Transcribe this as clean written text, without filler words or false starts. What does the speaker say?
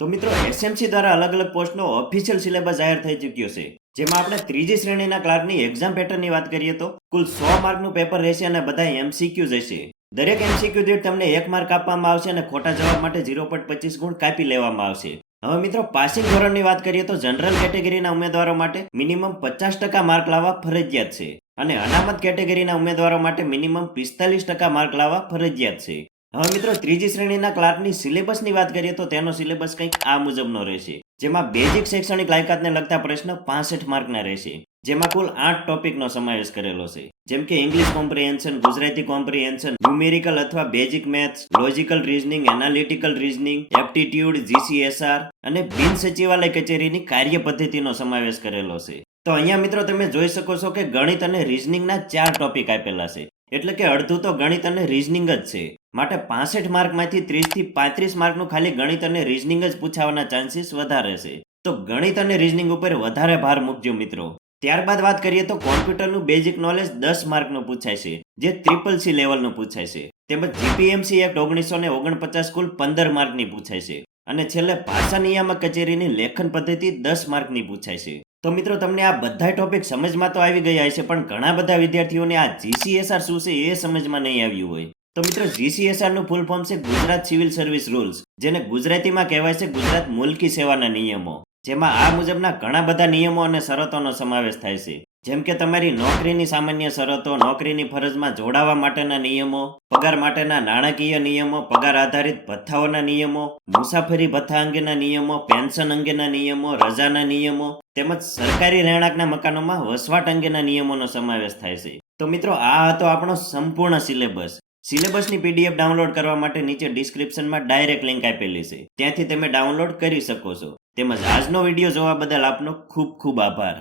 તો મિત્રો એસએમસી દ્વારા અલગ અલગ પોસ્ટનો ઓફિશિયલ સિલેબસ જાહેર થઈ ચૂક્યો છે, જેમાં આપણે ત્રીજી શ્રેણીના ક્લાર્કની એક્ઝામ પેટર્નની વાત કરીએ તો કુલ 100 માર્કનું પેપર રહેશે અને બધા એમસીક્યુઝ હશે. દરેક એમસીક્યુ દીઠ તમને 1 માર્ક આપવામાં આવશે અને ખોટા જવાબ માટે 0.25 ગુણ કાપી લેવામાં આવશે. હવે મિત્રો પાસિંગ ધોરણની વાત કરીએ તો જનરલ કેટેગરીના ઉમેદવારો માટે મિનિમમ 50% માર્ક લાવવા ફરજિયાત છે અને અનામત કેટેગરીના ઉમેદવારો માટે મિનિમમ 45% માર્ક લાવવા ફરજિયાત છે. હવે મિત્રો ત્રીજી શ્રેણીના ક્લાર્કની સિલેબસની વાત કરીએ તો તેનો સિલેબસ કંઈક આ મુજબનો રહેશે, જેમાં બેઝિક શૈક્ષણિક લાયકાતને લગતા પ્રશ્ન 65 માર્કના રહેશે, જેમાં કુલ 8 ટોપિકનો સમાવેશ કરેલો છે, જેમ કે English comprehension, Gujarati comprehension, numerical અથવા basic maths, logical reasoning, analytical reasoning, aptitude, GCSR અને બિન સચિવાલય કચેરીની કાર્ય પદ્ધતિનો સમાવેશ કરેલો છે. તો અહીંયા મિત્રો તમે જોઈ શકો છો કે ગણિત અને રીઝનિંગના 4 ટોપિક આપેલા છે, એટલે કે અડધું તો ગણિત અને રીઝનિંગ જ છે. માટે 65 માર્કમાંથી 30 થી 35 માર્કનું ખાલી ગણિત અને રીઝનિંગ જ પૂછાવાના ચાન્સીસ વધારે છે. તો ગણિત અને રીઝનિંગ ઉપર વધારે ભાર મૂકજો મિત્રો. ત્યારબાદ વાત કરીએ તો કોમ્પ્યુટરનું બેઝિક નોલેજ 10 માર્કનું પૂછાય છે, જે CCC લેવલનું પૂછાય છે. તેમજ જીપીએમસી એક્ટ 1949 કુલ 15 માર્કની પૂછાય છે. અને છેલ્લે ભાષા નિયામક કચેરીની લેખન પદ્ધતિ 10 માર્કની પૂછાય છે. તો મિત્રો તમને આ બધા ટોપિક સમજમાં તો આવી ગયા હશે, પણ ઘણા બધા વિદ્યાર્થીઓને આ જીસીએસઆર શું છે એ સમજમાં નહીં આવ્યું હોય. તો મિત્રો જીસીએસઆર નું ફૂલ ફોર્મ છે ગુજરાત સિવિલ સર્વિસ રૂલ્સ, જેને ગુજરાતીમાં કહેવાય છે ગુજરાત મુલકી સેવાના નિયમો, જેમાં આ મુજબના ઘણા બધા નિયમો અને શરતોનો સમાવેશ થાય છે, જેમ કે તમારી નોકરીની સામાન્ય શરતો, નોકરીની ફરજમાં જોડાવા માટેના નિયમો, પગાર માટેના નાણાકીય નિયમો, પગાર આધારિત ભથ્થાઓના નિયમો, મુસાફરી ભથ્થા અંગેના નિયમો, પેન્શન અંગેના નિયમો, રજાના નિયમો તેમજ સરકારી રહેણાંકના મકાનોમાં વસવાટ અંગેના નિયમોનો સમાવેશ થાય છે. તો મિત્રો આ હતો આપણો સંપૂર્ણ સિલેબસ. સિલેબસની પીડીએફ ડાઉનલોડ કરવા માટે નીચે ડિસ્ક્રિપ્શનમાં ડાયરેક્ટ લિંક આપેલી છે, ત્યાંથી તમે ડાઉનલોડ કરી શકો છો. તેમજ આજનો વિડીયો જોવા બદલ આપનો ખૂબ ખૂબ આભાર.